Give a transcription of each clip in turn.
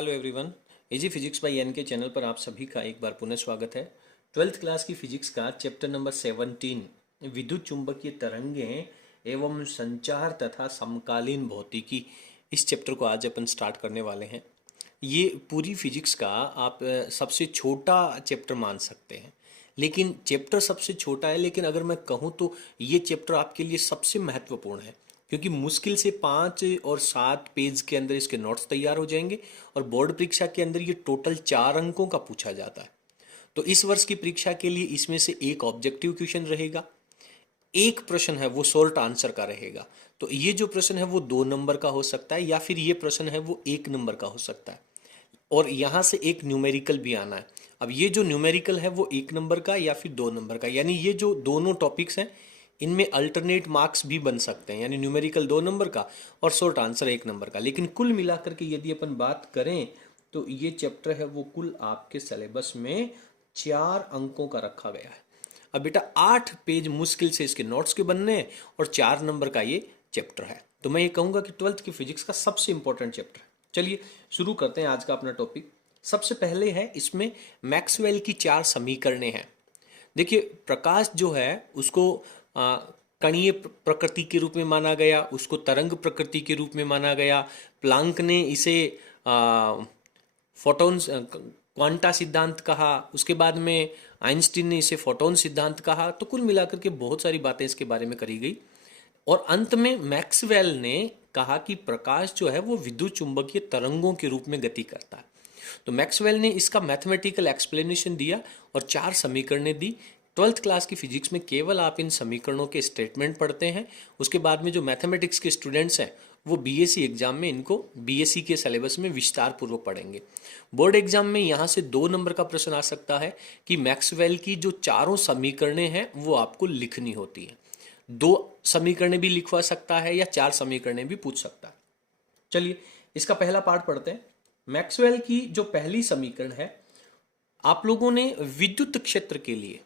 Hello everyone. Easy physics by N K channel पर आप सभी का एक बार पुनः स्वागत है। 12th क्लास की फिजिक्स का चैप्टर नंबर 17 विद्युत चुंबकीय तरंगें एवं संचार तथा समकालीन भौतिकी, इस चैप्टर को आज अपन स्टार्ट करने वाले हैं। ये पूरी फिजिक्स का आप सबसे छोटा चैप्टर मान सकते हैं, लेकिन चैप्टर सबसे छोटा है, लेकिन अगर मैं कहूँ तो ये चैप्टर आपके लिए सबसे महत्वपूर्ण है, क्योंकि मुश्किल से 5 और 7 पेज के अंदर इसके नोट्स तैयार हो जाएंगे और बोर्ड परीक्षा के अंदर ये टोटल 4 अंकों का पूछा जाता है। तो इस वर्ष की परीक्षा के लिए इसमें से एक ऑब्जेक्टिव क्वेश्चन रहेगा, एक प्रश्न है वो शॉर्ट आंसर का रहेगा। तो ये जो प्रश्न है वो 2 नंबर का हो सकता है, या फिर ये प्रश्न है वो 1 नंबर का हो सकता है, और यहाँ से एक न्यूमेरिकल भी आना है। अब ये जो न्यूमेरिकल है वो 1 नंबर का या फिर 2 नंबर का, यानी ये जो दोनों टॉपिक्स हैं इनमें अल्टरनेट मार्क्स भी बन सकते हैं, यानी न्यूमेरिकल 2 नंबर का और शॉर्ट आंसर 1 नंबर का। लेकिन कुल मिलाकर के यदि अपन बात करें तो ये चैप्टर है वो कुल आपके सिलेबस में 4 अंकों का रखा गया है। अब बेटा 8 पेज मुश्किल से इसके नोट्स के बनने हैं और 4 नंबर का ये चैप्टर है। तो मैं ये कहूँगा कि 12th की फिजिक्स का सबसे इंपॉर्टेंट चैप्टर है। चलिए शुरू करते हैं आज का अपना टॉपिक। सबसे पहले है इसमें मैक्सवेल की 4 समीकरणें हैं। देखिए प्रकाश जो है उसको कणीय प्रकृति के रूप में माना गया, उसको तरंग प्रकृति के रूप में माना गया। प्लांक ने इसे फोटॉन्स क्वांटा सिद्धांत कहा, उसके बाद में आइंस्टीन ने इसे फोटोन सिद्धांत कहा। तो कुल मिलाकर के बहुत सारी बातें इसके बारे में करी गई, और अंत में मैक्सवेल ने कहा कि प्रकाश जो है वो विद्युत चुंबकीय तरंगों के रूप में गति करता है। तो मैक्सवेल ने इसका मैथमेटिकल एक्सप्लेनेशन दिया और 4 समीकरणें दी। 12th क्लास की फिजिक्स में केवल आप इन समीकरणों के स्टेटमेंट पढ़ते हैं, उसके बाद में जो मैथमेटिक्स के स्टूडेंट्स हैं वो बीएससी एग्जाम में इनको बीएससी के सिलेबस में विस्तार पूर्वक पढ़ेंगे। बोर्ड एग्जाम में यहाँ से 2 नंबर का प्रश्न आ सकता है कि मैक्सवेल की जो चारों समीकरणें हैं वो आपको लिखनी होती है। 2 समीकरणें भी लिखवा सकता है या 4 समीकरणें भी पूछ सकता है। चलिए इसका पहला पार्ट पढ़ते हैं। मैक्सवेल की जो पहली समीकरण है, आप लोगों ने विद्युत क्षेत्र के लिए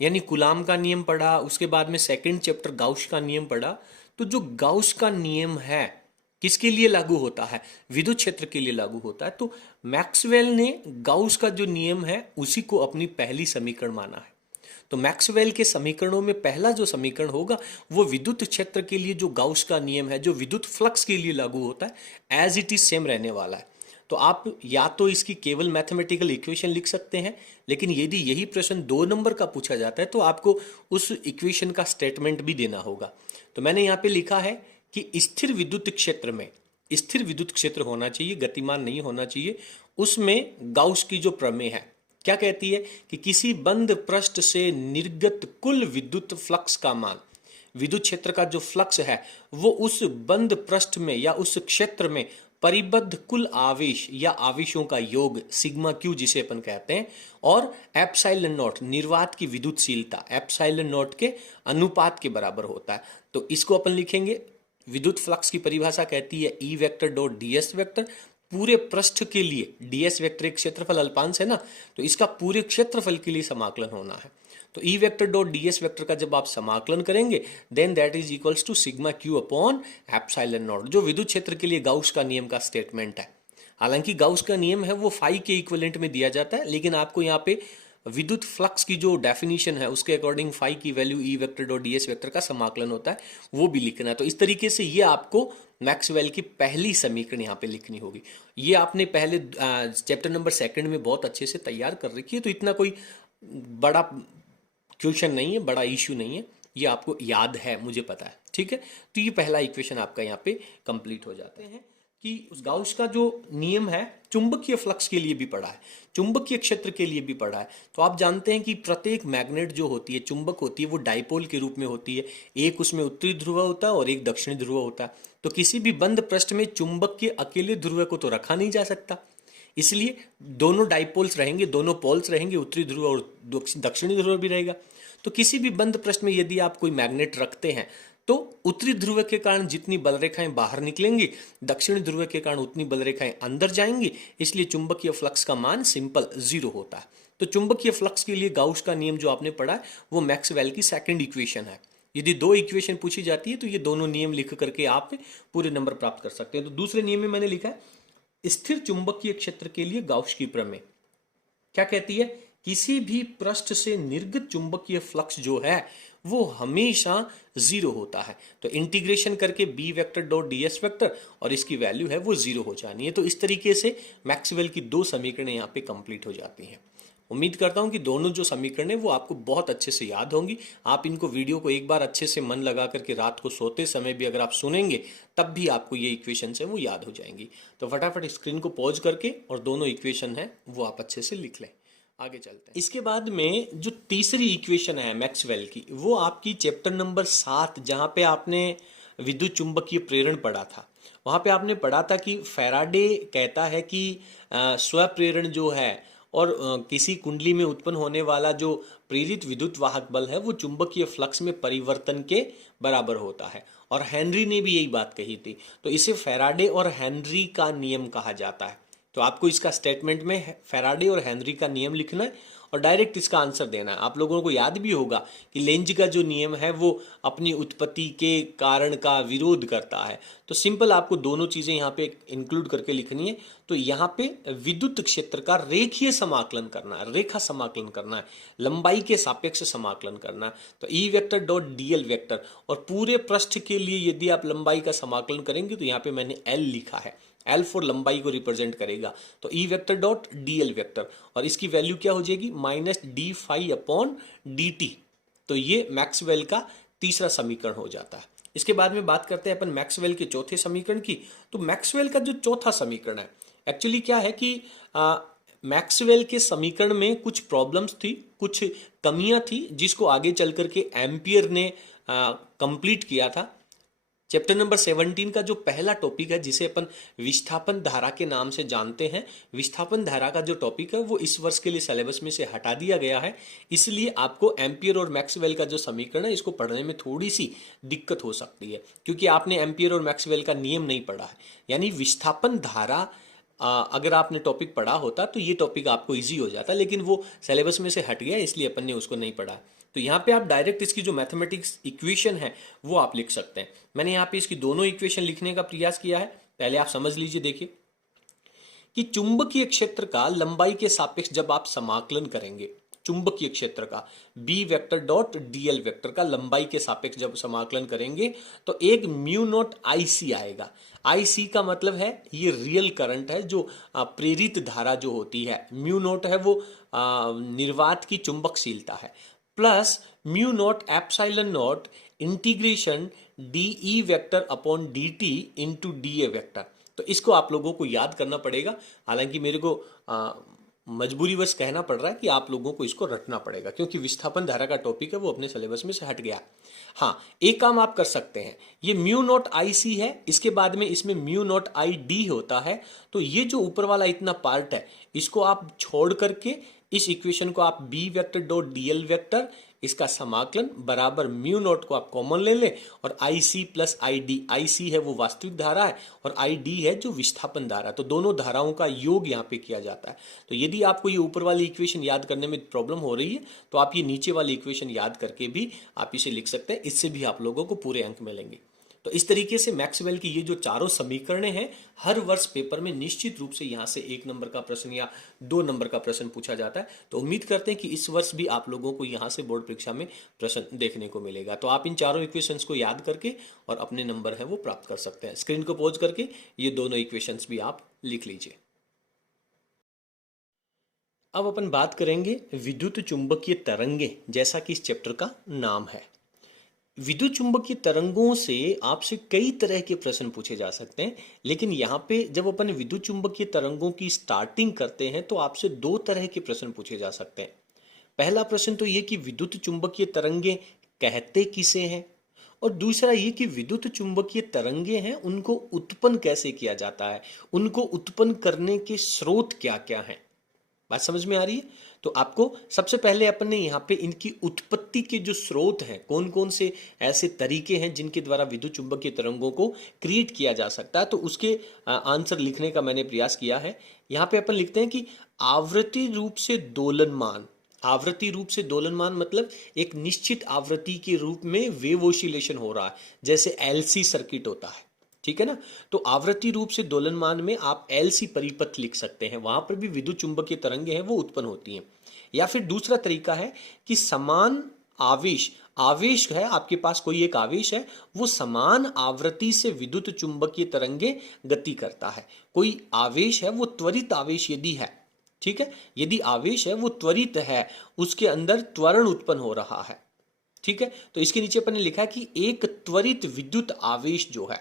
यानी कूलाम का नियम पढ़ा, उसके बाद में सेकंड चैप्टर गाउस का नियम पढ़ा। तो जो गाउस का नियम है किसके लिए लागू होता है? विद्युत क्षेत्र के लिए लागू होता है। तो मैक्सवेल ने गाउस का जो नियम है उसी को अपनी पहली समीकरण माना है। तो मैक्सवेल के समीकरणों में पहला जो समीकरण होगा वो विद्युत क्षेत्र के लिए जो गाउस का नियम है, जो विद्युत फ्लक्स के लिए लागू होता है, एज इट इज सेम रहने वाला है। तो आप या तो इसकी केवल मैथमेटिकल इक्वेशन लिख सकते हैं, लेकिन यदि यही प्रश्न 2 नंबर का पूछा जाता है तो आपको उस इक्वेशन का स्टेटमेंट भी देना होगा। तो मैंने यहाँ पे लिखा है कि स्थिर विद्युत क्षेत्र में, स्थिर विद्युत क्षेत्र होना चाहिए, गतिमान नहीं होना चाहिए। उसमें गाउस की जो प्रमेय है क्या कहती है कि किसी बंद पृष्ठ से निर्गत कुल विद्युत फ्लक्स का मान, विद्युत क्षेत्र का जो फ्लक्स है वो उस बंद पृष्ठ में या उस क्षेत्र में परिबद्ध कुल आवेश या आवेशों का योग सिग्मा क्यू जिसे अपन कहते हैं, और एप्सिलॉन नॉट निर्वात की विद्युतशीलता एप्सिलॉन नॉट के अनुपात के बराबर होता है। तो इसको अपन लिखेंगे, विद्युत फ्लक्स की परिभाषा कहती है ई वेक्टर डॉट डीएस वेक्टर। पूरे पृष्ठ के लिए डीएस वेक्टर एक क्षेत्रफल अल्पांश है ना, तो इसका पूरे क्षेत्रफल के लिए समाकलन होना है। तो E vector dot DS vector का जब आप समाकलन करेंगे then that is equals to sigma Q upon epsilon naught, जो विद्युत क्षेत्र के लिए गाउस का नियम का स्टेटमेंट है। हालांकि गाउस का नियम है वो फाई के इक्विवेलेंट में दिया जाता है, लेकिन आपको यहाँ पे विद्युत फ्लक्स की जो डेफिनेशन है उसके अकॉर्डिंग फाई की वैल्यू ई वेक्टर डॉट डीएस वेक्टर का समाकलन होता है, वो भी लिखना है। तो इस तरीके से ये आपको मैक्सवेल की पहली समीकरण यहाँ पे लिखनी होगी। ये आपने पहले चैप्टर नंबर 2 में बहुत अच्छे से तैयार कर रखी है, तो इतना कोई बड़ा क्वेश्चन नहीं है, बड़ा इश्यू नहीं है, ये आपको याद है, मुझे पता है, ठीक है। तो ये पहला इक्वेशन आपका यहाँ पे कंप्लीट हो जाते हैं कि उस गाउस का जो नियम है चुंबकीय फ्लक्स के लिए भी पढ़ा है, चुंबकीय क्षेत्र के लिए भी पढ़ा है। तो आप जानते हैं कि प्रत्येक मैग्नेट जो होती है, चुंबक होती है, वो डाइपोल के रूप में होती है। एक उसमें उत्तरी ध्रुव होता है और एक दक्षिणी ध्रुव होता है। तो किसी भी बंद पृष्ठ में चुंबक के अकेले ध्रुव को तो रखा नहीं जा सकता, इसलिए दोनों डाइपोल्स रहेंगे, दोनों पोल्स रहेंगे, उत्तरी ध्रुव और दक्षिणी ध्रुव भी रहेगा। तो किसी भी बंद पृष्ठ में यदि आप कोई मैग्नेट रखते हैं तो उत्तरी ध्रुव के कारण जितनी बल रेखाएं बाहर निकलेंगी, दक्षिणी ध्रुव के कारण उतनी बल रेखाएं अंदर जाएंगी, इसलिए चुंबकीय फ्लक्स का मान सिंपल 0 होता है। तो चुंबकीय फ्लक्स के लिए गाउस का नियम जो आपने पढ़ा है वो मैक्सवेल की सेकंड इक्वेशन है। यदि 2 इक्वेशन पूछी जाती है तो ये दोनों नियम लिख करके आप पूरे नंबर प्राप्त कर सकते हैं। तो दूसरे नियम में मैंने लिखा है स्थिर चुंबकीय क्षेत्र के लिए गाउस की प्रमेय क्या कहती है? किसी भी पृष्ठ से निर्गत चुंबकीय फ्लक्स जो है वो हमेशा जीरो होता है। तो इंटीग्रेशन करके B vector dot D S vector और इसकी वैल्यू है वो जीरो हो जानी है। तो इस तरीके से मैक्सवेल की दो समीकरणें यहाँ पे कंप्लीट हो जाती हैं। उम्मीद करता हूं कि दोनों जो समीकरण है वो आपको बहुत अच्छे से याद होंगी। आप इनको वीडियो को एक बार अच्छे से मन लगा करके रात को सोते समय भी अगर आप सुनेंगे तब भी आपको ये इक्वेशन है वो याद हो जाएंगी। तो फटाफट स्क्रीन को पॉज करके और दोनों इक्वेशन है वो आप अच्छे से लिख लें। आगे चलते हैं। इसके बाद में जो तीसरी इक्वेशन है मैक्सवेल की वो आपकी चैप्टर नंबर 7 जहाँ पे आपने विद्युत चुंबकीय प्रेरण पढ़ा था। वहाँ पे आपने पढ़ा था कि फैराडे कहता है कि स्वप्रेरण जो है और किसी कुंडली में उत्पन्न होने वाला जो प्रेरित विद्युत वाहक बल है वो चुंबकीय फ्लक्स में परिवर्तन के बराबर होता है। और हेनरी ने भी यही बात कही थी। तो इसे फैराडे और हेनरी का नियम कहा जाता है। तो आपको इसका स्टेटमेंट में फैराडे और हेनरी का नियम लिखना है और डायरेक्ट इसका आंसर देना है। आप लोगों को याद भी होगा कि लेंज का जो नियम है वो अपनी उत्पत्ति के कारण का विरोध करता है। तो सिंपल आपको दोनों चीजें यहाँ पे इंक्लूड करके लिखनी है। तो यहाँ पे विद्युत क्षेत्र का रेखीय समाकलन करना है, रेखा समाकलन करना है, लंबाई के सापेक्ष समाकलन करना है। तो E vector dot DL vector और पूरे पृष्ठ के लिए यदि आप लंबाई का समाकलन करेंगे तो यहाँ पे मैंने एल लिखा है। एल फॉर लंबाई को रिप्रेजेंट करेगा। तो E vector dot DL vector और इसकी वैल्यू क्या हो जाएगी? Minus D phi upon D T. तो ये मैक्सवेल का तीसरा समीकरण हो जाता है। इसके बाद में बात करते हैं अपन मैक्सवेल के चौथे समीकरण की। तो मैक्सवेल का जो चौथा समीकरण है एक्चुअली क्या है कि मैक्सवेल के समीकरण में कुछ प्रॉब्लम्स थी, कुछ कमियां थी जिसको आगे चल करके एम्पियर ने कंप्लीट किया था। चैप्टर नंबर 17 का जो पहला टॉपिक है जिसे अपन विस्थापन धारा के नाम से जानते हैं, विस्थापन धारा का जो टॉपिक है वो इस वर्ष के लिए सिलेबस में से हटा दिया गया है। इसलिए आपको एम्पियर और मैक्सवेल का जो समीकरण है इसको पढ़ने में थोड़ी सी दिक्कत हो सकती है क्योंकि आपने एम्पियर और मैक्सवेल का नियम नहीं पढ़ा है। यानी विस्थापन धारा अगर आपने टॉपिक पढ़ा होता तो ये टॉपिक आपको इजी हो जाता, लेकिन वो सिलेबस में से हट गया इसलिए अपन ने उसको नहीं पढ़ा। तो यहाँ पे आप डायरेक्ट इसकी जो मैथमेटिक्स इक्वेशन है वो आप लिख सकते हैं। मैंने यहाँ पे इसकी दोनों इक्वेशन लिखने का प्रयास किया है। पहले आप समझ लीजिए, देखिए कि चुंबकीय क्षेत्र का लंबाई के सापेक्ष जब आप समाकलन करेंगे, चुंबकीय क्षेत्र का B vector dot DL vector का लंबाई के सापेक्ष जब समाकलन करेंगे तो एक म्यू नॉट आई सी आएगा। आई सी का मतलब है ये रियल करंट है, जो प्रेरित धारा जो होती है। म्यू नॉट है वो निर्वात की चुंबकशीलता है, plus mu naught epsilon not integration D E vector upon D T into D A vector. तो इसको आप लोगों को याद करना पड़ेगा। हालांकि मेरे को मजबूरीवश कहना पड़ रहा है कि आप लोगों को इसको रटना पड़ेगा क्योंकि विस्थापन धारा का टॉपिक है वो अपने सिलेबस में से हट गया। हाँ, एक काम आप कर सकते हैं, ये म्यू नॉट आई सी है, इसके बाद में इसमें म्यू नॉट आई डी होता है। तो ये जो ऊपर वाला इतना पार्ट है इसको आप छोड़ करके इस इक्वेशन को आप B vector dot DL vector इसका समाकलन बराबर म्यू नॉट को आप कॉमन ले लें और आई सी प्लस आई डी। आई सी है वो वास्तविक धारा है और आई डी है जो विस्थापन धारा। तो दोनों धाराओं का योग यहाँ पे किया जाता है। तो यदि आपको ये ऊपर वाली इक्वेशन याद करने में प्रॉब्लम हो रही है तो आप ये नीचे वाली इक्वेशन याद करके भी आप इसे लिख सकते हैं। इससे भी आप लोगों को पूरे अंक मिलेंगे। तो इस तरीके से मैक्सवेल की ये जो चारों समीकरणें हैं हर वर्ष पेपर में निश्चित रूप से यहाँ से 1 नंबर का प्रश्न या 2 नंबर का प्रश्न पूछा जाता है। तो उम्मीद करते हैं कि इस वर्ष भी आप लोगों को यहाँ से बोर्ड परीक्षा में प्रश्न देखने को मिलेगा। तो आप इन चारों इक्वेशंस को याद करके और अपने नंबर है वो प्राप्त कर सकते हैं। स्क्रीन को पॉज करके ये दोनों इक्वेशंस भी आप लिख लीजिए। अब अपन बात करेंगे विद्युत चुंबकीय तरंगे, जैसा कि इस चैप्टर का नाम है। विद्युत चुंबकीय तरंगों से आपसे कई तरह के प्रश्न पूछे जा सकते हैं, लेकिन यहाँ पे जब अपन विद्युत चुंबकीय तरंगों की स्टार्टिंग करते हैं तो आपसे 2 तरह के प्रश्न पूछे जा सकते हैं। पहला प्रश्न तो ये कि विद्युत चुंबकीय तरंगे कहते किसे हैं, और दूसरा ये कि विद्युत चुंबकीय तरंगे हैं उनको उत्पन्न कैसे किया जाता है, उनको उत्पन्न करने के स्रोत क्या क्या हैं। बात समझ में आ रही है? तो आपको सबसे पहले अपन ने यहाँ पे इनकी उत्पत्ति के जो स्रोत हैं, कौन कौन से ऐसे तरीके हैं जिनके द्वारा विद्युत चुंबकीय तरंगों को क्रिएट किया जा सकता है, तो उसके आंसर लिखने का मैंने प्रयास किया है। यहाँ पे अपन लिखते हैं कि आवृत्ति रूप से दोलनमान। आवृत्ति रूप से दोलनमान मतलब एक निश्चित आवृत्ति के रूप में वेव ओसिलेशन हो रहा है, जैसे एलसी सर्किट होता है। ठीक है ना। तो आवर्ती रूप से दोलनमान में आप एलसी परिपथ लिख सकते हैं, वहां पर भी विद्युत चुंबकीय तरंगे हैं वो उत्पन्न होती हैं। या फिर दूसरा तरीका है कि समान आवेश, आवेश है आपके पास, कोई एक आवेश है, वो समान आवृत्ति से विद्युत चुंबकीय तरंगे गति करता है। कोई आवेश है वो त्वरित आवेश यदि है, ठीक है, यदि आवेश है वो त्वरित है, उसके अंदर त्वरण उत्पन्न हो रहा है, ठीक है, तो इसके नीचे अपन ने लिखा है कि एक त्वरित विद्युत आवेश जो है,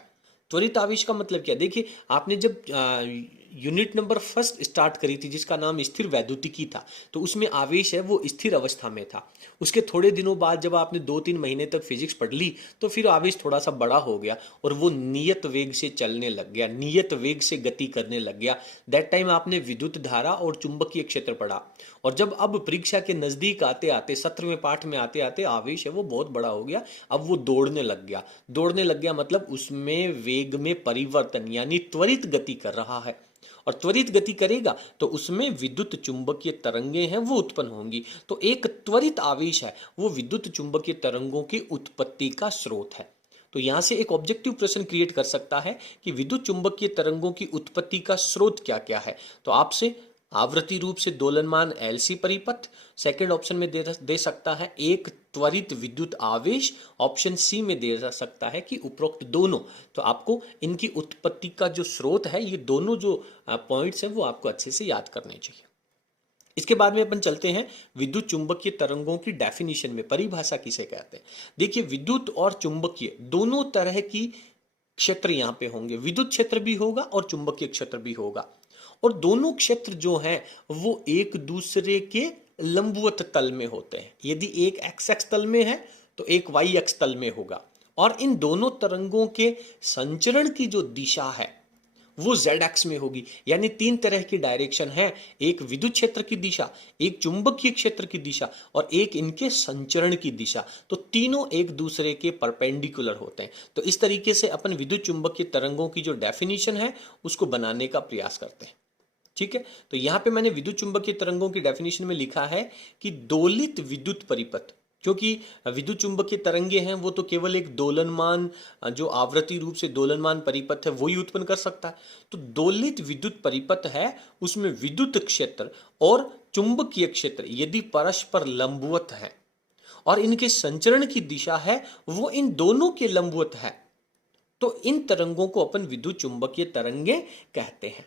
त्वरित आवेश का मतलब क्या, देखिए आपने जब यूनिट नंबर फर्स्ट स्टार्ट करी थी जिसका नाम स्थिर वैद्युतिकी था, तो उसमें आवेश है वो स्थिर अवस्था में था। उसके थोड़े दिनों बाद जब आपने 2-3 महीने तक फिजिक्स पढ़ ली तो फिर आवेश थोड़ा सा बड़ा हो गया और वो नियत वेग से चलने लग गया, नियत वेग से गति करने लग गया। दैट टाइम आपने विद्युत धारा और चुंबकीय क्षेत्र पढ़ा। और जब अब परीक्षा के नजदीक आते आते 17वें पाठ में आते आते आवेश है वो बहुत बड़ा हो गया, अब वो दौड़ने लग गया। दौड़ने लग गया मतलब उसमें वेग में परिवर्तन यानी त्वरित गति कर रहा है, और त्वरित गति करेगा तो उसमें विद्युत चुंबकीय तरंगे हैं वो उत्पन्न होंगी। तो एक त्वरित आवेश है वो विद्युत चुंबकीय तरंगों की उत्पत्ति का स्रोत है। तो यहां से एक ऑब्जेक्टिव प्रश्न क्रिएट कर सकता है कि विद्युत चुंबकीय तरंगों की उत्पत्ति का स्रोत क्या क्या है। तो आपसे आवृत्ति रूप से दोलनमान एलसी परिपथ, सेकंड ऑप्शन में दे सकता है एक त्वरित विद्युत आवेश, ऑप्शन सी में दे सकता है कि उपरोक्त दोनों। तो आपको इनकी उत्पत्ति का जो स्रोत है, ये दोनों जो पॉइंट्स हैं वो आपको अच्छे से याद करने चाहिए। इसके बाद में अपन चलते हैं विद्युत चुंबकीय तरंगों की डेफिनेशन में, परिभाषा किसे कहते हैं। देखिए विद्युत और चुंबकीय दोनों तरह की क्षेत्र यहां पे होंगे, विद्युत क्षेत्र भी होगा और चुंबकीय क्षेत्र भी होगा, और दोनों क्षेत्र जो हैं वो एक दूसरे के लंबवत तल में होते हैं। यदि एक एक्स एक्स तल में है तो एक वाई एक्स तल में होगा, और इन दोनों तरंगों के संचरण की जो दिशा है वो जेड एक्स में होगी। यानी 3 तरह की डायरेक्शन है, एक विद्युत क्षेत्र की दिशा, एक चुंबकीय क्षेत्र की दिशा और एक इनके संचरण की दिशा। तो तीनों एक दूसरे के परपेंडिकुलर होते हैं। तो इस तरीके से अपन विद्युत चुंबकीय तरंगों की जो डेफिनेशन है उसको बनाने का प्रयास करते हैं, ठीक है। तो यहां पे मैंने विद्युत चुंबकीय तरंगों की डेफिनेशन में लिखा है कि दोलित विद्युत परिपथ, क्योंकि विद्युत चुंबकीय तरंगे हैं वो तो केवल एक दोलनमान, जो आवृत्ति रूप से दोलनमान परिपथ है वो ही उत्पन्न कर सकता है। तो दोलित विद्युत परिपथ है उसमें विद्युत क्षेत्र और चुंबकीय क्षेत्र यदि परस्पर लंबवत है और इनके संचरण की दिशा है वो इन दोनों के लंबवत है, तो इन तरंगों को अपन विद्युत चुंबकीय तरंगे कहते हैं,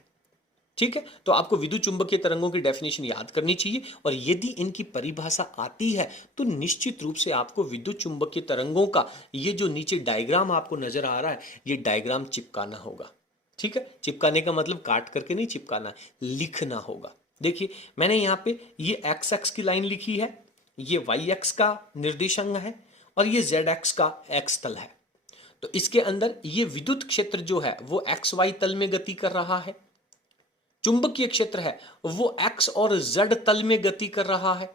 ठीक है। तो आपको विद्युत चुंबकीय तरंगों की डेफिनेशन याद करनी चाहिए, और यदि इनकी परिभाषा आती है तो निश्चित रूप से आपको विद्युत चुंबकीय तरंगों का ये जो नीचे डायग्राम आपको नजर आ रहा है ये डायग्राम चिपकाना होगा, ठीक है। चिपकाने का मतलब काट करके नहीं चिपकाना, लिखना होगा। देखिए मैंने यहाँ पे ये एक्स एक्स की लाइन लिखी है, ये वाई एक्स का निर्देशांक है और ये जेड एक्स का एक्स तल है। तो इसके अंदर ये विद्युत क्षेत्र जो है वो एक्स वाई तल में गति कर रहा है, चुंबकीय क्षेत्र है वो एक्स और जेड तल में गति कर रहा है,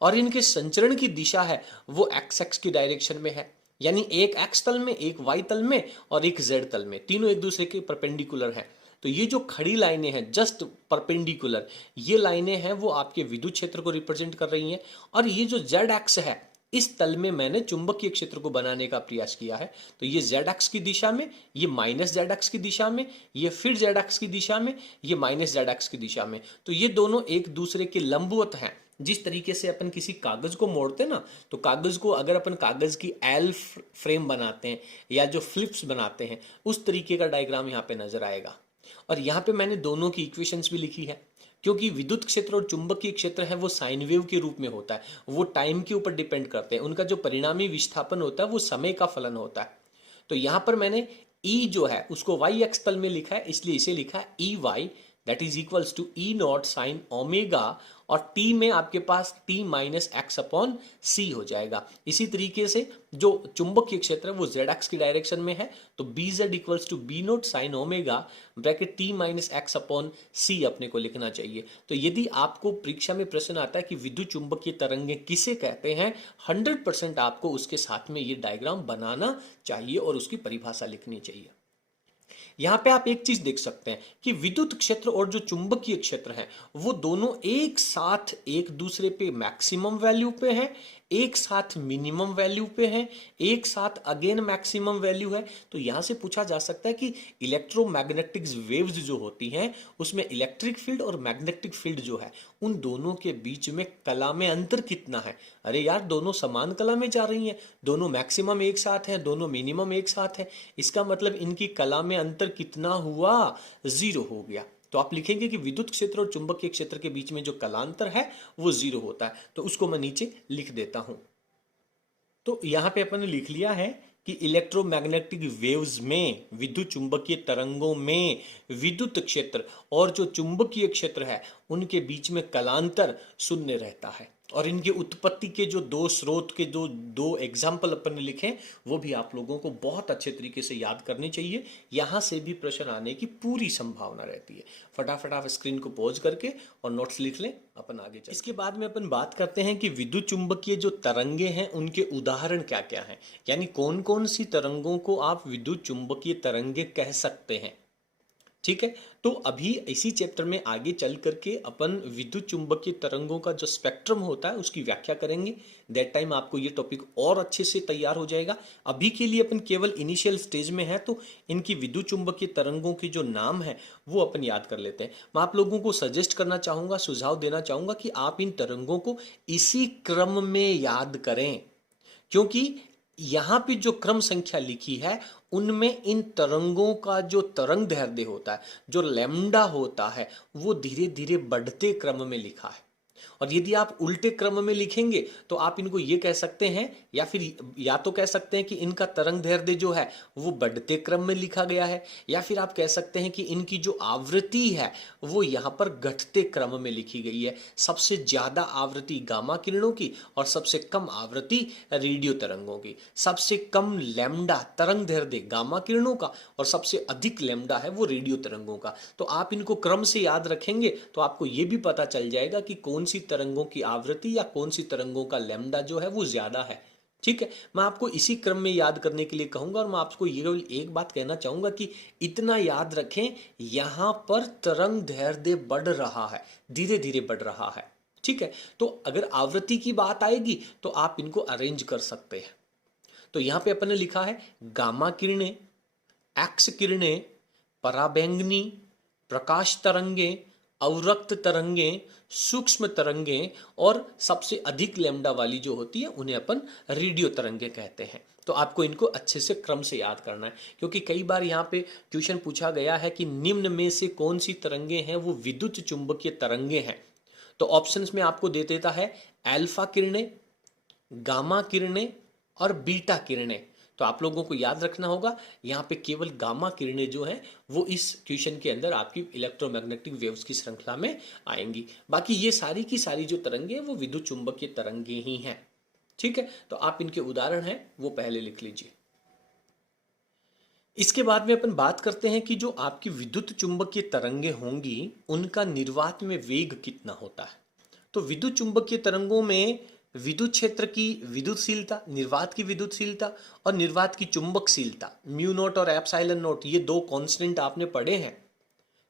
और इनके संचरण की दिशा है वो एक्स एक्स की डायरेक्शन में है। यानी एक एक्स तल में, एक वाई तल में और एक जेड तल में, तीनों एक दूसरे के परपेंडिकुलर हैं। तो ये जो खड़ी लाइनें हैं जस्ट परपेंडिकुलर, ये लाइनें हैं वो आपके विद्युत क्षेत्र को रिप्रेजेंट कर रही हैं। और ये जो जेड एक्स है इस तल में मैंने चुंबकीय क्षेत्र को बनाने का प्रयास किया है। तो ये जेड एक्स की दिशा में, ये माइनस जेड एक्स की दिशा में, ये फिर जेड एक्स की दिशा में, ये माइनस जेड एक्स की दिशा में। तो ये दोनों एक दूसरे के लंबवत हैं। जिस तरीके से अपन किसी कागज को मोड़ते हैं ना, तो कागज को अगर अपन कागज की एल फ्रेम बनाते हैं या जो फ्लिप्स बनाते हैं उस तरीके का डायग्राम यहाँ पे नजर आएगा। और यहाँ पे मैंने दोनों की इक्वेशंस भी लिखी है, क्योंकि विद्युत क्षेत्र और चुंबकीय क्षेत्र है वो साइन वेव के रूप में होता है, वो टाइम के ऊपर डिपेंड करते हैं, उनका जो परिणामी विस्थापन होता है वो समय का फलन होता है। तो यहां पर मैंने E जो है उसको वाई एक्स तल में लिखा है, इसलिए इसे लिखा है E Y, that is equals to E naught sine omega, और टी में आपके पास T minus X upon C हो जाएगा। इसी तरीके से जो चुंबकीय क्षेत्र है वो जेड एक्स की डायरेक्शन में है, तो B Z equals to B naught sine omega bracket T minus X upon C अपने को लिखना चाहिए। तो यदि आपको परीक्षा में प्रश्न आता है कि विद्युत चुंबकीय तरंगे किसे कहते हैं, 100% आपको उसके साथ में ये डायग्राम बनाना चाहिए और उसकी परिभाषा लिखनी चाहिए। यहां पे आप एक चीज देख सकते हैं कि विद्युत क्षेत्र और जो चुंबकीय क्षेत्र है वो दोनों एक साथ एक दूसरे पे मैक्सिमम वैल्यू पे हैं, एक साथ मिनिमम वैल्यू पे हैं, एक साथ अगेन मैक्सिमम वैल्यू है। तो यहां से पूछा जा सकता है कि इलेक्ट्रोमैग्नेटिक वेव्स जो होती हैं उसमें इलेक्ट्रिक फील्ड और मैग्नेटिक फील्ड जो है उन दोनों के बीच में कला में अंतर कितना है। अरे यार, दोनों समान कला में जा रही हैं, दोनों मैक्सिमम एक साथ है, दोनों मिनिमम एक साथ है, इसका मतलब इनकी कला में अंतर कितना हुआ, जीरो हो गया। तो आप लिखेंगे कि विद्युत क्षेत्र और चुंबकीय क्षेत्र के बीच में जो कलांतर है वो जीरो होता है। तो उसको मैं नीचे लिख देता हूं। तो यहां पे अपन ने लिख लिया है कि इलेक्ट्रोमैग्नेटिक वेव्स में, विद्युत चुंबकीय तरंगों में विद्युत क्षेत्र और जो चुंबकीय क्षेत्र है उनके बीच में कलांतर शून्य रहता है। और इनके उत्पत्ति के जो दो स्रोत के दो दो एग्जाम्पल अपन ने लिखे वो भी आप लोगों को बहुत अच्छे तरीके से याद करने चाहिए। यहां से भी प्रश्न आने की पूरी संभावना रहती है। फटाफट आप स्क्रीन को पॉज करके और नोट्स लिख लें, अपन आगे चलते हैं। इसके बाद में अपन बात करते हैं कि विद्युत चुंबकीय जो तरंगे हैं उनके उदाहरण क्या क्या हैं, यानी कौन कौन सी तरंगों को आप विद्युत चुंबकीय तरंगे कह सकते हैं। ठीक है, तो अभी इसी चैप्टर में आगे चल करके अपन विद्युत चुंबकीय तरंगों का जो स्पेक्ट्रम होता है उसकी व्याख्या करेंगे। दैट टाइम आपको ये टॉपिक और अच्छे से तैयार हो जाएगा। अभी के लिए अपन केवल इनिशियल स्टेज में है, तो इनकी विद्युत चुंबकीय तरंगों के जो नाम है वो अपन याद कर लेते हैं। मैं आप लोगों को सजेस्ट करना चाहूंगा, सुझाव देना चाहूंगा कि आप इन तरंगों को इसी क्रम में याद करें, क्योंकि यहां पे जो क्रम संख्या लिखी है उनमें इन तरंगों का जो तरंग दैर्ध्य होता है, जो लैम्डा होता है, वो धीरे धीरे बढ़ते क्रम में लिखा है। और यदि आप उल्टे क्रम में लिखेंगे तो आप इनको ये कह सकते हैं, या फिर या तो कह सकते हैं कि इनका तरंग दैर्ध्य जो है वो बढ़ते क्रम में लिखा गया है, या फिर आप कह सकते हैं कि इनकी जो आवृत्ति है वो यहाँ पर घटते क्रम में लिखी गई है। सबसे ज्यादा आवृत्ति गामा किरणों की और सबसे कम आवृत्ति रेडियो तरंगों की। सबसे कम लैम्डा तरंग दैर्ध्य गामा किरणों का और सबसे अधिक लैम्डा है वो रेडियो तरंगों का। तो आप इनको क्रम से याद रखेंगे तो आपको ये भी पता चल जाएगा कि कौन सी तरंगों की आवृत्ति या कौन सी तरंगों का लैम्डा जो है वो ज्यादा है। ठीक है, मैं आपको इसी क्रम में याद करने के लिए कहूंगा। और मैं आपको ये एक बात कहना चाहूंगा कि इतना याद रखें, यहां पर तरंग दैर्ध्य बढ़ रहा है, धीरे धीरे बढ़ रहा है। ठीक है, तो अगर आवृत्ति की बात आएगी तो आप इनको अरेंज कर सकते हैं। तो यहां पे अपन ने लिखा है गामा किरणें, एक्स किरणें, पराबैंगनी, प्रकाश तरंगे, अवरक्त तरंगे, सूक्ष्म तरंगे और सबसे अधिक लैम्डा वाली जो होती है उन्हें अपन रेडियो तरंगे कहते हैं। तो आपको इनको अच्छे से क्रम से याद करना है, क्योंकि कई बार यहाँ पे क्वेश्चन पूछा गया है कि निम्न में से कौन सी तरंगे हैं वो विद्युत चुंबकीय तरंगे हैं। तो ऑप्शंस में आपको दे देता है अल्फा किरणें, गामा किरणें और बीटा किरणें। तो आप लोगों को याद रखना होगा, यहाँ पे केवल गामा किरणें जो हैं वो इस क्वेश्चन के अंदर आपकी इलेक्ट्रोमैग्नेटिक वेव्स की श्रृंखला में आएंगी। बाकी ये सारी की सारी जो तरंगे हैं वो विद्युत चुंबकीय तरंगे ही हैं। ठीक है, तो आप इनके उदाहरण हैं वो पहले लिख लीजिए। इसके बाद में अपन बात करते हैं कि जो आपकी विद्युत चुंबकीय तरंगे होंगी उनका निर्वात में वेग कितना होता है। तो विद्युत चुंबकीय तरंगों में विद्युत क्षेत्र की विद्युतशीलता, निर्वात की विद्युतशीलता और निर्वात की चुंबकशीलता, म्यू नॉट और एप्सिलॉन नॉट, ये दो कांस्टेंट आपने पढ़े हैं।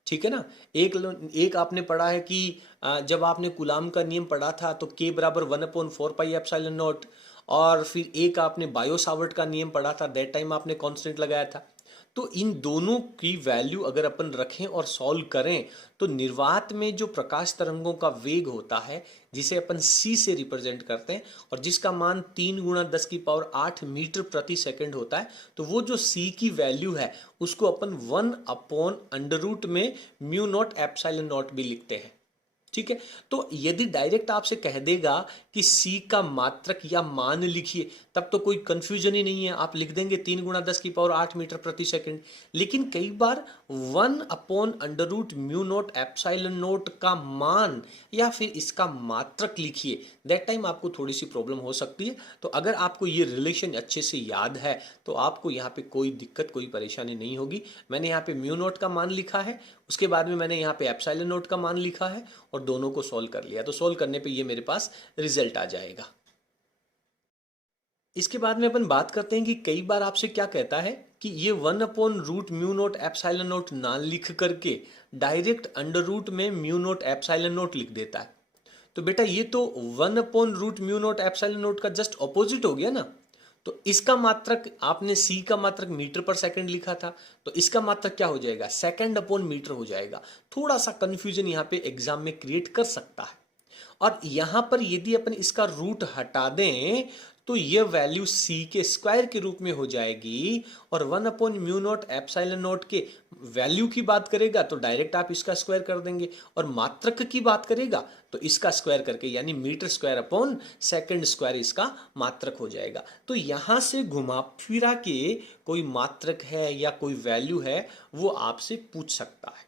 ठीक है ना। एक आपने पढ़ा है कि जब आपने कूलाम का नियम पढ़ा था तो के बराबर 1/4 पाई एप्सिलॉन नॉट, और फिर एक आपने बायो सावर्ट का नियम पढ़ा था, दैट टाइम आपने कांस्टेंट लगाया था। तो इन दोनों की वैल्यू अगर अपन रखें और सॉल्व करें तो निर्वात में जो प्रकाश तरंगों का वेग होता है जिसे अपन c से रिप्रेजेंट करते हैं और जिसका मान 3 × 10⁸ मीटर प्रति सेकंड होता है, तो वो जो c की वैल्यू है उसको अपन 1/√, में म्यू नॉट एप्सिलॉन नॉट भी लिखते हैं। ठीक है, तो यदि डायरेक्ट आपसे कह देगा कि c का मात्रक या मान लिखिए तब तो कोई कंफ्यूजन ही नहीं है, आप लिख देंगे 3 × 10⁸ मीटर प्रति सेकंड। लेकिन कई बार 1/√, म्यू नॉट एप्सिलॉन नॉट का मान या फिर इसका मात्रक लिखिए, दैट टाइम आपको थोड़ी सी प्रॉब्लम हो सकती है। तो अगर आपको ये रिलेशन अच्छे से याद है तो आपको यहाँ पे कोई दिक्कत, कोई परेशानी नहीं होगी। मैंने यहाँ पे म्यू नॉट का मान लिखा है, उसके बाद में मैंने यहाँ पे एप्सिलॉन नॉट का मान लिखा है और दोनों को सॉल्व कर लिया। तो सॉल्व करने पे ये मेरे पास रिजल्ट आ जाएगा। इसके बाद में अपन बात करते हैं कि कई बार आपसे क्या कहता है कि ये 1/√, म्यू नॉट एप्सिलॉन नॉट ना लिख करके डायरेक्ट अंडर रूट में म्यू नॉट एप्सिलॉन नॉट लिख देता है। तो बेटा ये तो 1/√μ0 एप्सिलॉन नॉट का जस्ट ऑपोजिट हो गया ना। तो इसका मात्रक आपने c का मात्रक मीटर पर सेकंड लिखा था, तो इसका मात्रक क्या हो जाएगा, सेकंड अपॉन मीटर हो जाएगा। थोड़ा सा कंफ्यूजन यहाँ पे एग्जाम में क्रिएट कर सकता है। और यहां पर यदि अपन इसका रूट हटा दें तो ये वैल्यू c के स्क्वायर के रूप में हो जाएगी, और 1/μ0 एप्सिलॉन नॉट के वैल्यू की बात करेगा तो डायरेक्ट आप इसका स्क्वायर कर देंगे, और मात्रक की बात करेगा तो इसका स्क्वायर करके, यानी metre square upon second square इसका मात्रक हो जाएगा। तो यहां से घुमा फिरा के कोई मात्रक है या कोई वैल्यू है वो आपसे पूछ सकता है।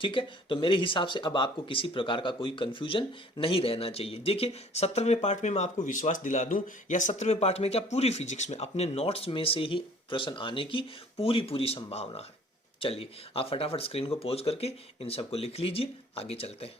ठीक है, तो मेरे हिसाब से अब आपको किसी प्रकार का कोई कंफ्यूजन नहीं रहना चाहिए। देखिए 17वें पार्ट में मैं आपको विश्वास दिला दूं, या 17वें पार्ट में क्या पूरी फिजिक्स में अपने नोट्स में से ही प्रश्न आने की पूरी पूरी संभावना है। चलिए आप फटाफट स्क्रीन को पॉज करके इन सबको लिख लीजिए, आगे चलते हैं।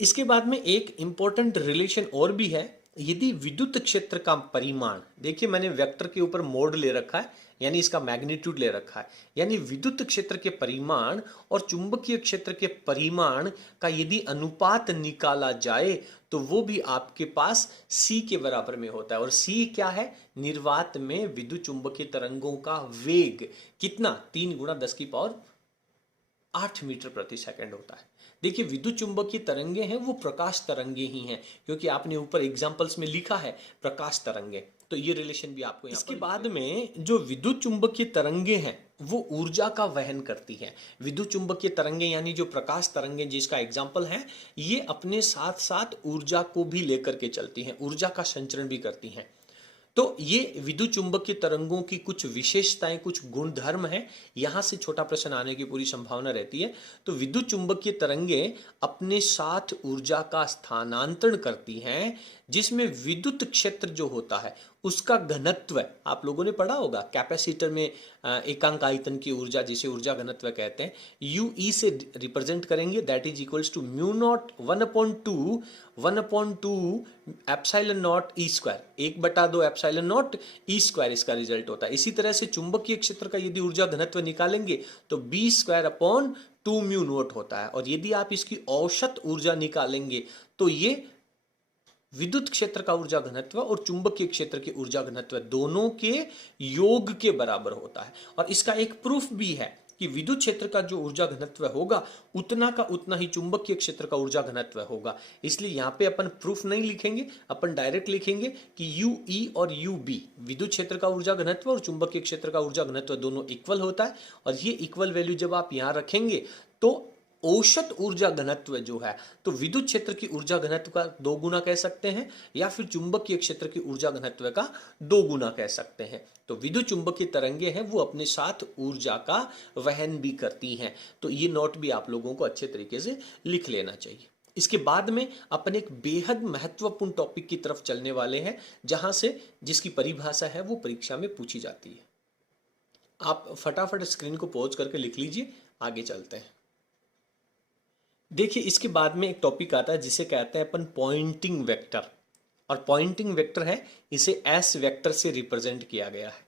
इसके बाद में एक इंपॉर्टेंट रिलेशन और भी है। यदि विद्युत क्षेत्र का परिमाण, देखिए मैंने वेक्टर के ऊपर मोड ले रखा है, यानी इसका मैग्नीट्यूड ले रखा है, यानी विद्युत क्षेत्र के परिमाण और चुंबकीय क्षेत्र के परिमाण का यदि अनुपात निकाला जाए तो वो भी आपके पास c के बराबर में होता है। और c क्या है, निर्वात में विद्युत चुंबकीय तरंगों का वेग कितना, 3 × 10⁸ मीटर प्रति सेकंड होता है। देखिए विद्युत चुंबकीय तरंगे हैं वो प्रकाश तरंगे ही हैं, क्योंकि आपने ऊपर एग्जांपल्स में लिखा है प्रकाश तरंगे, तो ये रिलेशन भी आपको इसके बाद में जो विद्युत चुंबकीय तरंगे हैं वो ऊर्जा का वहन करती है। विद्युत चुंबकीय तरंगे यानी जो प्रकाश तरंगे जिसका एग्जाम्पल है, ये अपने साथ साथ ऊर्जा को भी लेकर के चलती हैं, ऊर्जा का संचरण भी करती हैं। तो ये विद्युत चुंबकीय तरंगों की कुछ विशेषताएं, कुछ गुणधर्म हैं, यहां से छोटा प्रश्न आने की पूरी संभावना रहती है। तो विद्युत चुंबकीय तरंगे अपने साथ ऊर्जा का स्थानांतरण करती हैं, जिसमें विद्युत क्षेत्र जो होता है उसका घनत्व, आप लोगों ने पढ़ा होगा कैपेसिटर में एकांक आयतन की ऊर्जा जिसे ऊर्जा घनत्व कहते हैं, यू ई से रिप्रेजेंट करेंगे, that is equals to μ0 1/2 epsilon naught E square, 1/2 epsilon naught E square इसका रिजल्ट होता है। इसी तरह से चुंबकीय क्षेत्र का यदि ऊर्जा घनत्व निकालेंगे तो b²/2μ0 होता है। और यदि आप इसकी औसत ऊर्जा निकालेंगे तो ये विद्युत क्षेत्र का ऊर्जा घनत्व और चुंबकीय क्षेत्र के ऊर्जा घनत्व दोनों के योग के बराबर होता है। और इसका एक प्रूफ भी है कि विद्युत क्षेत्र का जो ऊर्जा घनत्व होगा उतना का उतना ही चुंबकीय क्षेत्र का ऊर्जा घनत्व होगा। इसलिए यहाँ पे अपन प्रूफ नहीं लिखेंगे, अपन डायरेक्ट लिखेंगे कि यू ई और यू बी, विद्युत क्षेत्र का ऊर्जा घनत्व और चुंबकीय क्षेत्र का ऊर्जा घनत्व दोनों इक्वल होता है। और ये इक्वल वैल्यू जब आप यहाँ रखेंगे तो औसत ऊर्जा घनत्व जो है, तो विद्युत क्षेत्र की ऊर्जा घनत्व का 2 गुना कह सकते हैं, या फिर चुंबकीय क्षेत्र की ऊर्जा घनत्व का 2 गुना कह सकते हैं। तो विद्युत चुंबकीय तरंगे हैं वो अपने साथ ऊर्जा का वहन भी करती हैं। तो ये नोट भी आप लोगों को अच्छे तरीके से लिख लेना चाहिए। इसके बाद में अपन एक बेहद महत्वपूर्ण टॉपिक की तरफ चलने वाले हैं, जहां से जिसकी परिभाषा है वो परीक्षा में पूछी जाती है। आप फटाफट स्क्रीन को पॉज करके लिख लीजिए, आगे चलते हैं। देखिए इसके बाद में एक टॉपिक आता है जिसे कहते हैं अपन पॉइंटिंग वेक्टर, और पॉइंटिंग वेक्टर है इसे एस वेक्टर से रिप्रेजेंट किया गया है,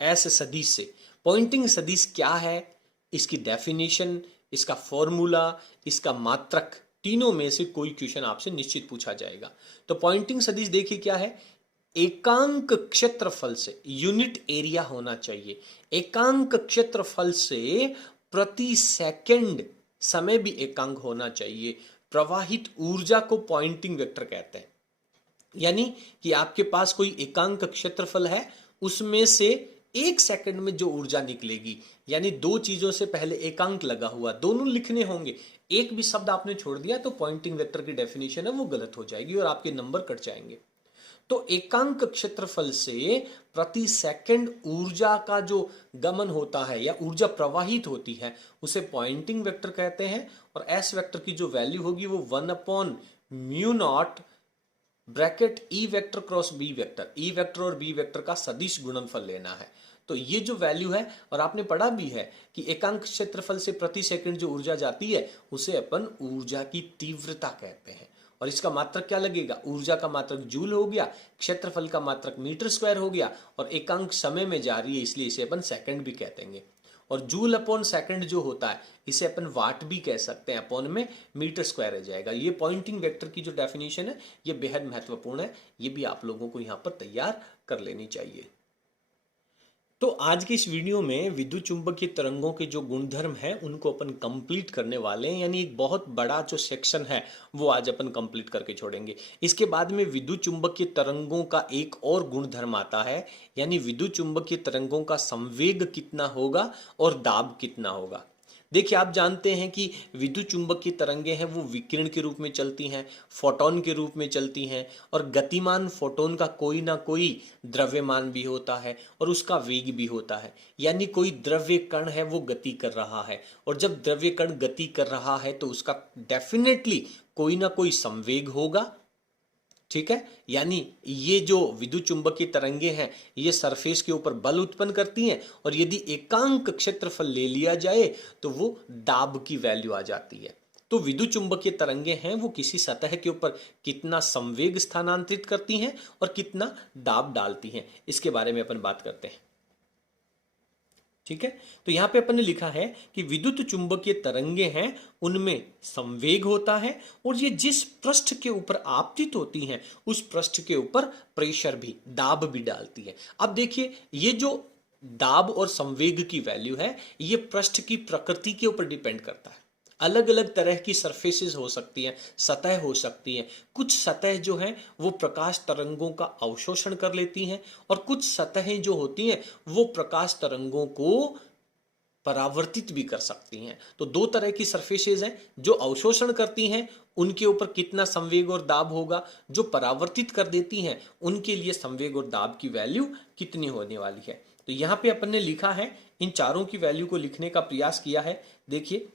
एस सदिश से। पॉइंटिंग सदिश क्या है, इसकी डेफिनेशन, इसका फॉर्मूला, इसका मात्रक, तीनों में से कोई क्वेश्चन आपसे निश्चित पूछा जाएगा। तो पॉइंटिंग सदिश देखिए क्या है, एकांक क्षेत्रफल से, यूनिट एरिया होना चाहिए, एकांक क्षेत्रफल से प्रति सेकंड समय भी एकांक होना चाहिए, प्रवाहित ऊर्जा को पॉइंटिंग वेक्टर कहते हैं। यानी कि आपके पास कोई एकांक क्षेत्रफल है, उसमें से 1 सेकंड में जो ऊर्जा निकलेगी, यानी 2 चीजों से पहले एकांक लगा हुआ, दोनों लिखने होंगे, एक भी शब्द आपने छोड़ दिया तो पॉइंटिंग वेक्टर की डेफिनेशन है वो गलत हो जाएगी और आपके नंबर कट जाएंगे। तो एकांक क्षेत्रफल से प्रति सेकंड ऊर्जा का जो गमन होता है या ऊर्जा प्रवाहित होती है उसे पॉइंटिंग वेक्टर कहते हैं। और एस वेक्टर की जो वैल्यू होगी वो 1/μ0 bracket E vector cross B vector, E vector और बी वेक्टर का सदिश गुणनफल लेना है। तो ये जो वैल्यू है, और आपने पढ़ा भी है कि एकांक क्षेत्रफल से प्रति सेकंड जो ऊर्जा जाती है उसे अपन ऊर्जा की तीव्रता कहते हैं। और इसका मात्रक क्या लगेगा, ऊर्जा का मात्रक जूल हो गया, क्षेत्रफल का मात्रक मीटर स्क्वायर हो गया, और एकांक समय में जा रही है इसलिए इसे अपन सेकंड भी कहते हैं। और जूल अपॉन सेकंड जो होता है इसे अपन वाट भी कह सकते हैं, अपॉन में मीटर स्क्वायर रह जाएगा। ये पॉइंटिंग वेक्टर की जो डेफिनेशन है ये बेहद महत्वपूर्ण है, ये भी आप लोगों को यहाँ पर तैयार कर लेनी चाहिए। तो आज की इस वीडियो में विद्युत चुंबकीय तरंगों के जो गुणधर्म हैं उनको अपन कंप्लीट करने वाले हैं, यानी एक बहुत बड़ा जो सेक्शन है वो आज अपन कंप्लीट करके छोड़ेंगे। इसके बाद में विद्युत चुंबकीय तरंगों का एक और गुणधर्म आता है, यानी विद्युत चुंबकीय तरंगों का संवेग कितना होगा और दाब कितना होगा। देखिए, आप जानते हैं कि विद्युत चुंबकीय तरंगे हैं वो विकिरण के रूप में चलती हैं, फोटोन के रूप में चलती हैं, और गतिमान फोटोन का कोई ना कोई द्रव्यमान भी होता है और उसका वेग भी होता है। यानी कोई द्रव्य कण है वो गति कर रहा है, और जब द्रव्य कण गति कर रहा है तो उसका डेफिनेटली कोई ना कोई संवेग होगा। ठीक है, यानी ये जो विद्युत चुंबकीय तरंगे हैं ये सरफेस के ऊपर बल उत्पन्न करती हैं, और यदि एकांक क्षेत्रफल ले लिया जाए तो वो दाब की वैल्यू आ जाती है। तो विद्युत चुंबकीय तरंगे हैं वो किसी सतह के ऊपर कितना संवेग स्थानांतरित करती हैं और कितना दाब डालती हैं, इसके बारे में अपन बात करते हैं। ठीक है, तो यहां पे अपन ने लिखा है कि विद्युत चुंबकीय तरंगे हैं उनमें संवेग होता है, और ये जिस पृष्ठ के ऊपर आपतित होती हैं उस पृष्ठ के ऊपर प्रेशर भी, दाब भी डालती है। अब देखिए, ये जो दाब और संवेग की वैल्यू है ये पृष्ठ की प्रकृति के ऊपर डिपेंड करता है। अलग अलग तरह की सरफेसेस हो सकती हैं, सतह हो सकती हैं। कुछ सतह जो हैं वो प्रकाश तरंगों का अवशोषण कर लेती हैं, और कुछ सतहें जो होती हैं वो प्रकाश तरंगों को परावर्तित भी कर सकती हैं। तो दो तरह की सरफेसेस हैं, जो अवशोषण करती हैं उनके ऊपर कितना संवेग और दाब होगा, जो परावर्तित कर देती हैं उनके लिए संवेग और दाब की वैल्यू कितनी होने वाली है। तो यहाँ पे अपन ने लिखा है, इन चारों की वैल्यू को लिखने का प्रयास किया है। देखिए,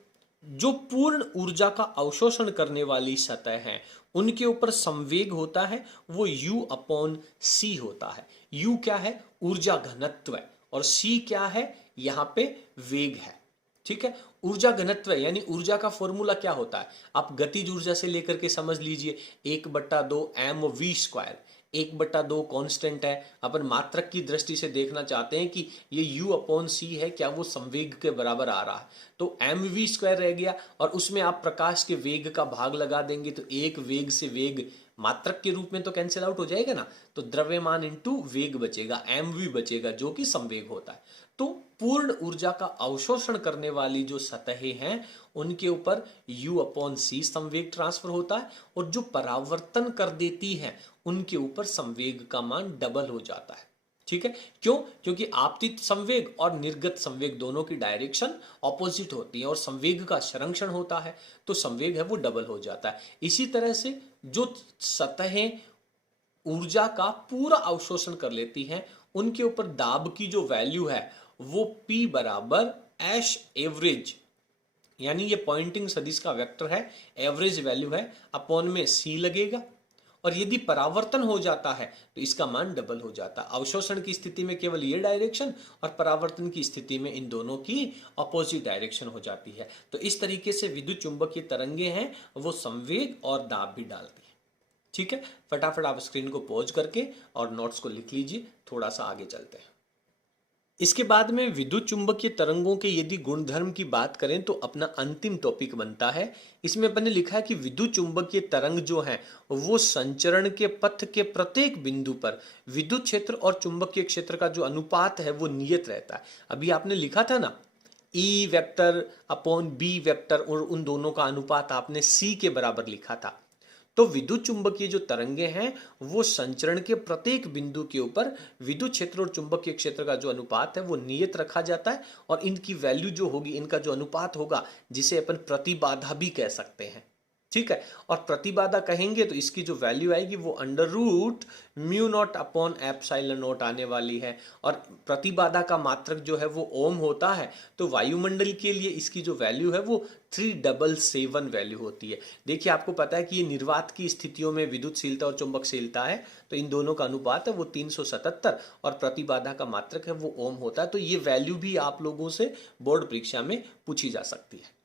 जो पूर्ण ऊर्जा का अवशोषण करने वाली सतह है उनके ऊपर संवेग होता है वो U अपॉन C होता है। U क्या है? ऊर्जा घनत्व है, और C क्या है? यहां पे वेग है। ठीक है, ऊर्जा घनत्व यानी ऊर्जा का फॉर्मूला क्या होता है? आप गतिज ऊर्जा से लेकर के समझ लीजिए, 1/2 mv²। 1/2 कांस्टेंट है। अपन मात्रक की दृष्टि से देखना चाहते हैं कि ये U अपॉन C है, क्या वो संवेग के बराबर आ रहा है? तो mv² रह गया, और उसमें आप प्रकाश के वेग का भाग लगा देंगे तो एक वेग से वेग मात्रक के रूप में तो कैंसिल आउट हो जाएगा ना, तो द्रव्यमान इंटू वेग बचेगा, mv बचेगा, जो कि संवेग होता है। तो पूर्ण ऊर्जा का अवशोषण करने वाली जो सतहें हैं उनके ऊपर U अपॉन C संवेग ट्रांसफर होता है, और जो परावर्तन कर देती हैं उनके ऊपर संवेग का मान डबल हो जाता है। ठीक है, क्यों? क्योंकि आपतित संवेग और निर्गत संवेग दोनों की डायरेक्शन ऑपोजिट होती है, और संवेग का संरक्षण होता है तो संवेग है वो डबल हो जाता है। इसी तरह से जो सतहें ऊर्जा का पूरा अवशोषण कर लेती हैं उनके ऊपर दाब की जो वैल्यू है वो P बराबर एश एवरेज, यानी ये पॉइंटिंग सदिश का वेक्टर है, एवरेज वैल्यू है, अपॉन में C लगेगा। और यदि परावर्तन हो जाता है तो इसका मान डबल हो जाता है। अवशोषण की स्थिति में केवल ये डायरेक्शन, और परावर्तन की स्थिति में इन दोनों की अपोजिट डायरेक्शन हो जाती है। तो इस तरीके से विद्युत चुंबकीय तरंगे हैं वो संवेग और दाब भी डालती है। ठीक है, फटाफट आप स्क्रीन को पॉज करके और नोट्स को लिख लीजिए, थोड़ा सा आगे चलते हैं। इसके बाद में विद्युत चुंबकीय तरंगों के यदि गुणधर्म की बात करें तो अपना अंतिम टॉपिक बनता है। इसमें अपन ने लिखा है कि विद्युत चुंबकीय तरंग जो है वो संचरण के पथ के प्रत्येक बिंदु पर विद्युत क्षेत्र और चुंबकीय क्षेत्र का जो अनुपात है वो नियत रहता है। अभी आपने लिखा था ना, E vector upon B vector, और उन दोनों का अनुपात आपने C के बराबर लिखा था। तो विद्युत चुंबकीय जो तरंगे हैं वो संचरण के प्रत्येक बिंदु के ऊपर विद्युत क्षेत्र और चुंबकीय क्षेत्र का जो अनुपात है वो नियत रखा जाता है, और इनकी वैल्यू जो होगी, इनका जो अनुपात होगा, जिसे अपन प्रतिबाधा भी कह सकते हैं। ठीक है, और प्रतिबाधा कहेंगे तो इसकी जो वैल्यू आएगी वो √μ0 अपॉन ε0 आने वाली है। और प्रतिबाधा का मात्रक जो है वो ओम होता है, तो वायुमंडल के लिए इसकी जो वैल्यू है वो 3777 वैल्यू होती है। देखिए, आपको पता है कि ये निर्वात की स्थितियों में विद्युतशीलता और चुंबकशीलता है, तो इन दोनों का अनुपात है वो 377, और प्रतिबाधा का मात्रक है वो ओम होता है। तो ये वैल्यू भी आप लोगों से बोर्ड परीक्षा में पूछी जा सकती है।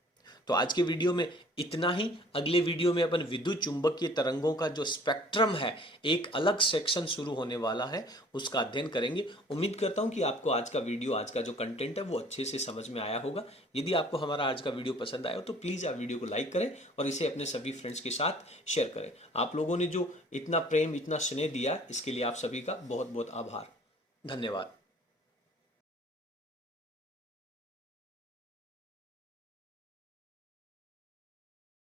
तो आज के वीडियो में इतना ही। अगले वीडियो में अपन विद्युत चुंबकीय तरंगों का जो स्पेक्ट्रम है, एक अलग सेक्शन शुरू होने वाला है, उसका अध्ययन करेंगे। उम्मीद करता हूं कि आपको आज का वीडियो, आज का जो कंटेंट है वो अच्छे से समझ में आया होगा। यदि आपको हमारा आज का वीडियो पसंद आया हो तो प्लीज़ आप वीडियो को लाइक करें और इसे अपने सभी फ्रेंड्स के साथ शेयर करें। आप लोगों ने जो इतना प्रेम, इतना स्नेह दिया, इसके लिए आप सभी का बहुत बहुत आभार। धन्यवाद।